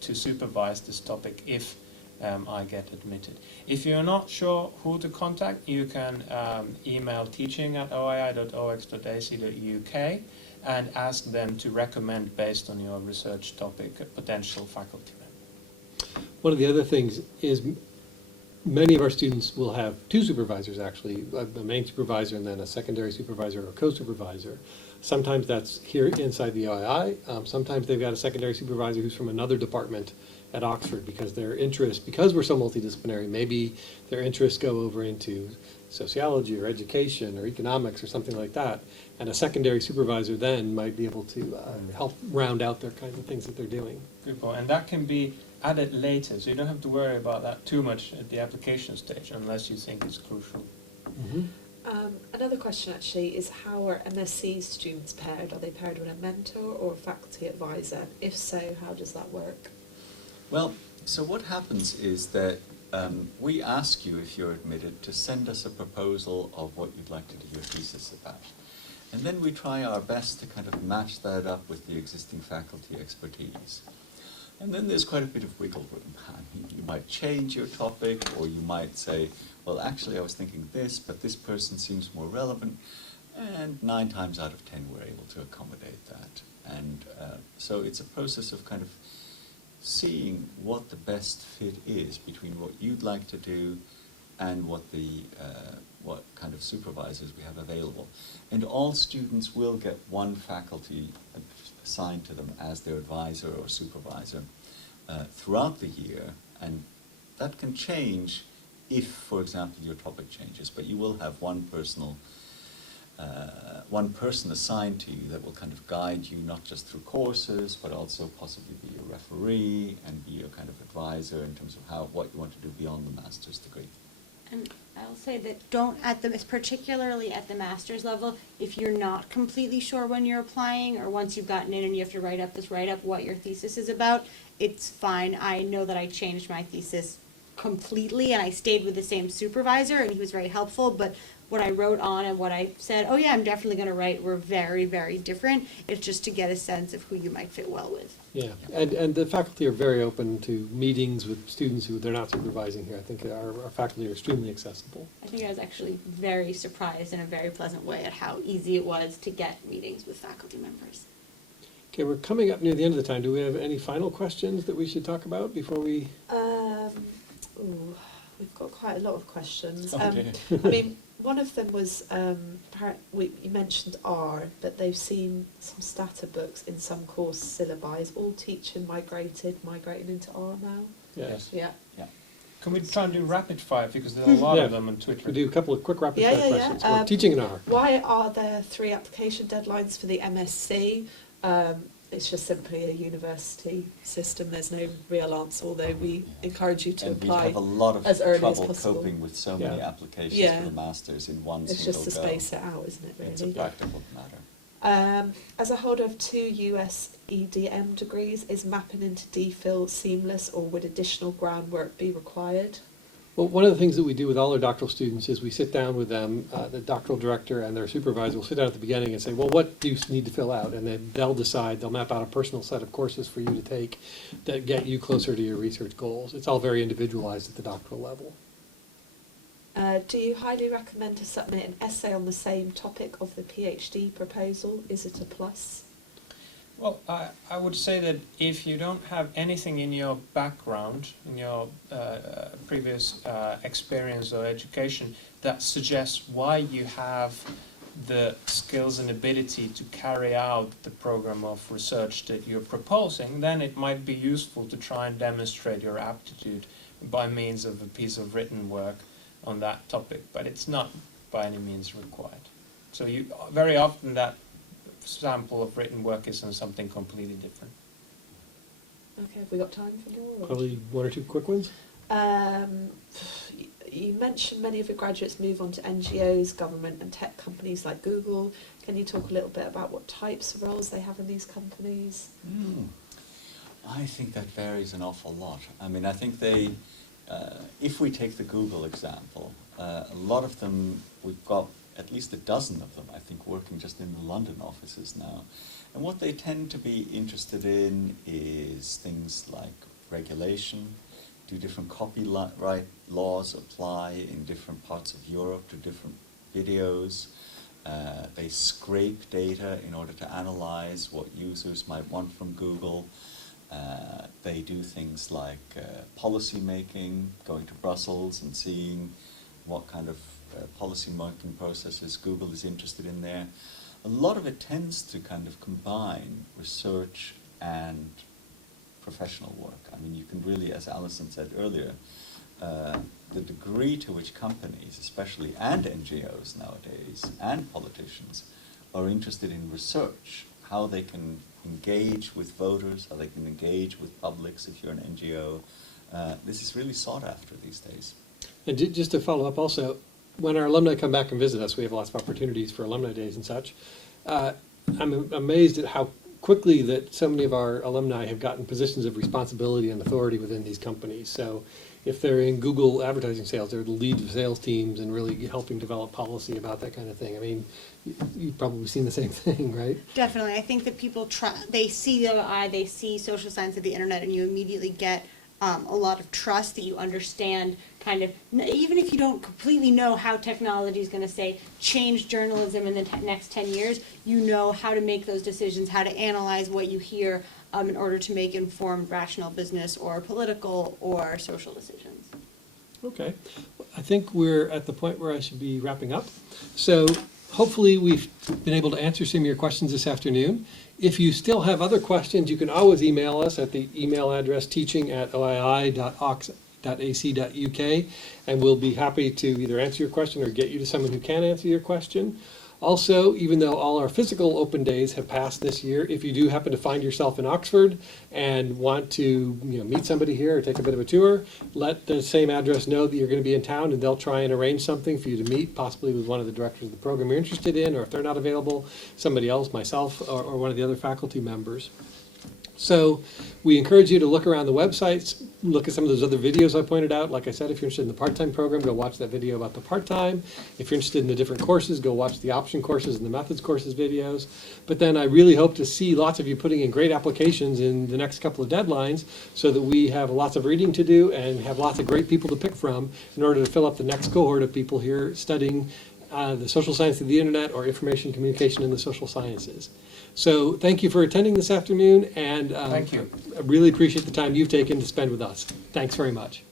to supervise this topic if I get admitted. If you're not sure who to contact, you can email teaching@oi.ox.ac.uk and ask them to recommend, based on your research topic, a potential faculty member. One of the other things is many of our students will have two supervisors, actually, a main supervisor and then a secondary supervisor or co-supervisor. Sometimes that's here inside the OII. Sometimes they've got a secondary supervisor who's from another department at Oxford, because their interests, because we're so multidisciplinary, maybe their interests go over into sociology or education or economics or something like that. And a secondary supervisor then might be able to help round out their kinds of things that they're doing. Good point. And that can be added later, so you don't have to worry about that too much at the application stage, unless you think it's crucial. Another question actually is, how are MSc students paired? Are they paired with a mentor or a faculty advisor? If so, how does that work? Well, so what happens is that we ask you, if you're admitted, to send us a proposal of what you'd like to do your thesis about. And then we try our best to kind of match that up with the existing faculty expertise. And then there's quite a bit of wiggle room. I mean, you might change your topic, or you might say, well, actually, I was thinking this, but this person seems more relevant. And 9 times out of 10, we're able to accommodate that. And so it's a process of kind of seeing what the best fit is between what you'd like to do and what kind of supervisors we have available. And all students will get one faculty assigned to them as their advisor or supervisor throughout the year, and that can change if, for example, your topic changes, but you will have one person assigned to you that will kind of guide you not just through courses, but also possibly be your referee and be your kind of advisor in terms of what you want to do beyond the master's degree. And I'll say that particularly at the master's level, if you're not completely sure when you're applying, or once you've gotten in and you have to write up what your thesis is about, it's fine. I know that I changed my thesis completely, and I stayed with the same supervisor, and he was very helpful, but what I wrote on and what I said, oh yeah, I'm definitely going to write, were very, very different. It's just to get a sense of who you might fit well with. Yeah, and the faculty are very open to meetings with students who they're not supervising here. I think our faculty are extremely accessible. I think I was actually very surprised in a very pleasant way at how easy it was to get meetings with faculty members. Okay, we're coming up near the end of the time. Do we have any final questions that we should talk about before we? We've got quite a lot of questions. Oh, dear. I mean, one of them was, you mentioned R, but they've seen some stata books in some course syllabi. Is all teaching migrating into R now? Yes. Yeah. Can we try and do rapid fire, because there are a lot of them on Twitter? We do a couple of quick rapid fire questions. We're Yeah. teaching an R. Why are there 3 application deadlines for the MSc? it's just simply a university system. There's no real answer, although we encourage you to And we apply have a lot of as early as trouble possible. coping with so many Yeah. applications Yeah. for the masters in one It's single just to go. space it out, isn't it, really? It's a practical matter. As a holder of 2 US EDM degrees, is mapping into DPhil seamless, or would additional groundwork be required? Well, one of the things that we do with all our doctoral students is we sit down with them, the doctoral director and their supervisor will sit down at the beginning and say, well, what do you need to fill out? And then they'll decide, they'll map out a personal set of courses for you to take that get you closer to your research goals. It's all very individualized at the doctoral level. Do you highly recommend to submit an essay on the same topic of the PhD proposal? Is it a plus? Well, I would say that if you don't have anything in your background, in your previous experience or education that suggests why you have the skills and ability to carry out the program of research that you're proposing, then it might be useful to try and demonstrate your aptitude by means of a piece of written work on that topic, but it's not by any means required. So you very often that sample of written work is on something completely different. Okay, have we got time for more? or- Probably one or two quick ones. You mentioned many of your graduates move on to NGOs, government and tech companies like Google. Can you talk a little bit about what types of roles they have in these companies? I think that varies an awful lot. I mean, I think they, if we take the Google example, a lot of them, we've got at least a dozen of them, I think, working just in the London offices now. And what they tend to be interested in is things like regulation. Do different copyright laws apply in different parts of Europe to different videos? They scrape data in order to analyze what users might want from Google. They do things like policy making, going to Brussels and seeing what kind of policy making processes Google is interested in there. A lot of it tends to kind of combine research and professional work. I mean, you can really, as Alison said earlier, the degree to which companies, especially, and NGOs nowadays, and politicians, are interested in research, how they can engage with voters, how they can engage with publics if you're an NGO. This is really sought after these days. And just to follow up also, when our alumni come back and visit us, we have lots of opportunities for alumni days and such. I'm amazed at how quickly that so many of our alumni have gotten positions of responsibility and authority within these companies. So if they're in Google advertising sales, they're the lead of sales teams and really helping develop policy about that kind of thing. I mean, you've probably seen the same thing, right? Definitely. I think that people they see the eye, they see social science of the internet, and you immediately get a lot of trust that you understand kind of, even if you don't completely know how technology is going to, say, change journalism in the next 10 years, you know how to make those decisions, how to analyze what you hear in order to make informed, rational business or political or social decisions. Okay. I think we're at the point where I should be wrapping up. So hopefully we've been able to answer some of your questions this afternoon. If you still have other questions, you can always email us at the email address teaching@oii.ox.ac.uk, and we'll be happy to either answer your question or get you to someone who can answer your question. Also, even though all our physical open days have passed this year, if you do happen to find yourself in Oxford and want to meet somebody here or take a bit of a tour, let the same address know that you're going to be in town, and they'll try and arrange something for you to meet, possibly with one of the directors of the program you're interested in, or if they're not available, somebody else, myself, or one of the other faculty members. So we encourage you to look around the websites, look at some of those other videos I pointed out. Like I said, if you're interested in the part-time program, go watch that video about the part-time. If you're interested in the different courses, go watch the option courses and the methods courses videos. But then I really hope to see lots of you putting in great applications in the next couple of deadlines so that we have lots of reading to do and have lots of great people to pick from in order to fill up the next cohort of people here studying the social science of the internet or information communication in the social sciences. So thank you for attending this afternoon, and Thank you. I really appreciate the time you've taken to spend with us. Thanks very much.